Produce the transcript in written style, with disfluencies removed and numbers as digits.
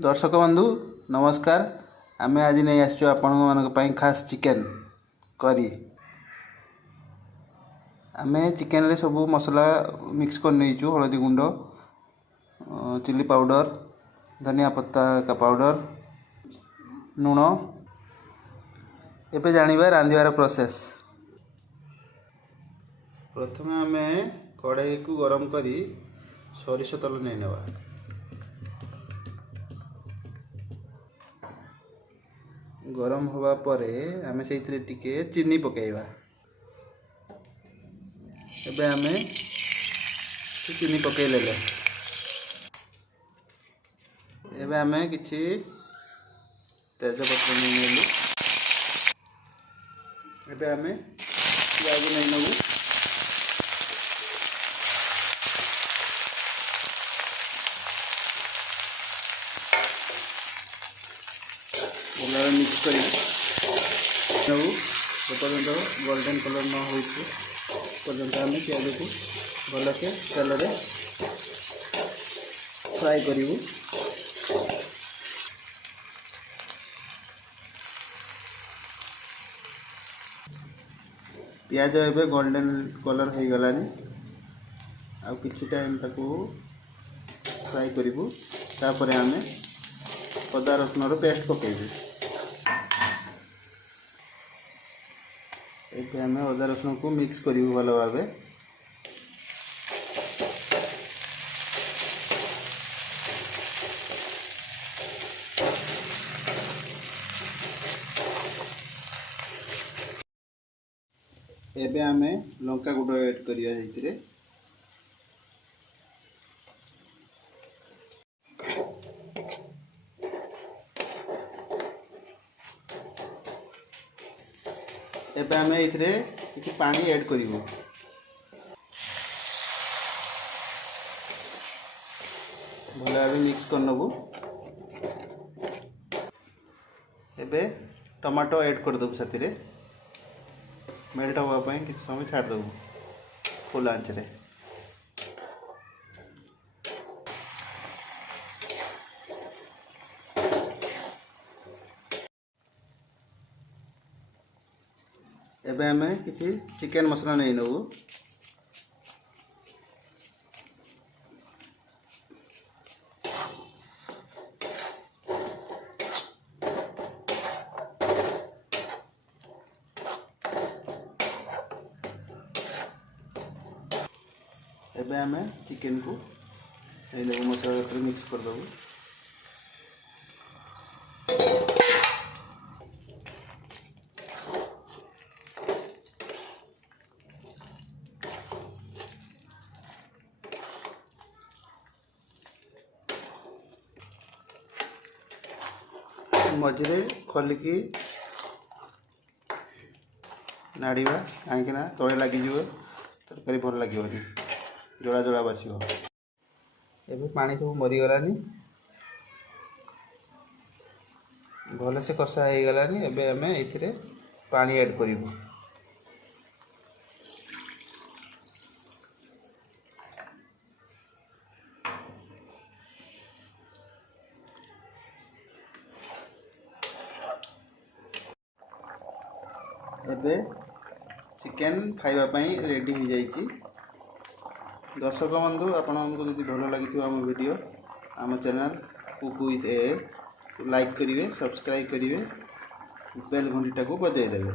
दर्शक बंधु नमस्कार। आम आज नहीं आसचु आपण खास चिकेन करी। आम चिकेन रे सब मसला मिक्स कर नहीं हलदी गुंड, चिली पाउडर, धनिया पत्ता का पाउडर, लुण। एबे जानिबा रांधिबार प्रोसेस। प्रथम आम कढ़ाई को गरम करी सरिष तेल नहीं नेबा। गरम होगा परे आमे से टिके चीनी पकेबा। एबे आमे चीनी पके लेले। एबे आमे किछि तेजपत्र नहीं नेलु। एबे आमे प्याज नहीं नबु। मिक्स करी पर्यंत गोल्डन कलर न हो पर्यंत आम प्याज को भल से तेल फ्राई करूँ। प्याज एबे गोल्डन कलर हो गलानी। आ किछि टाइम ताको फ्राई करूँ। तापर आम अदा रसुन पेस्ट पकेबू। ये आम अदा रसुन को मिक्स करूँ भल भाव। एबे आम लंका गुड़ ऐड करिया जाइतिरे। एबे आम ये पानी ऐड करूँ। भल भाव मिक्स कर नबू। एबे टमाटो ऐड कर दबु। साथी रे मेल्ट होगा कि समय छाड़ दबु फुल आंच रे। एबे आम किसी चिकेन मसला नहीं नबू। एबे आम चिकेन को मसला मिक्स कर दबू। मझे खोलिकी नाड़ीबा कहीं तले लगिज तरकारी भल लगे जोड़ा जोड़ा बासिब। एबे पानी सब मरीगलानी भल से कषा हो गलानी। एबे आम ये पानी ऐड करूँ। एबे चिकेन खाइबापी रेडी हो जाइए। दर्शक बंधु आपको जब भल लगी आम वीडियो आम channel cook with A like करेंगे, सब्सक्राइब करेंगे, बेल घंटीटा को बजाई देवे।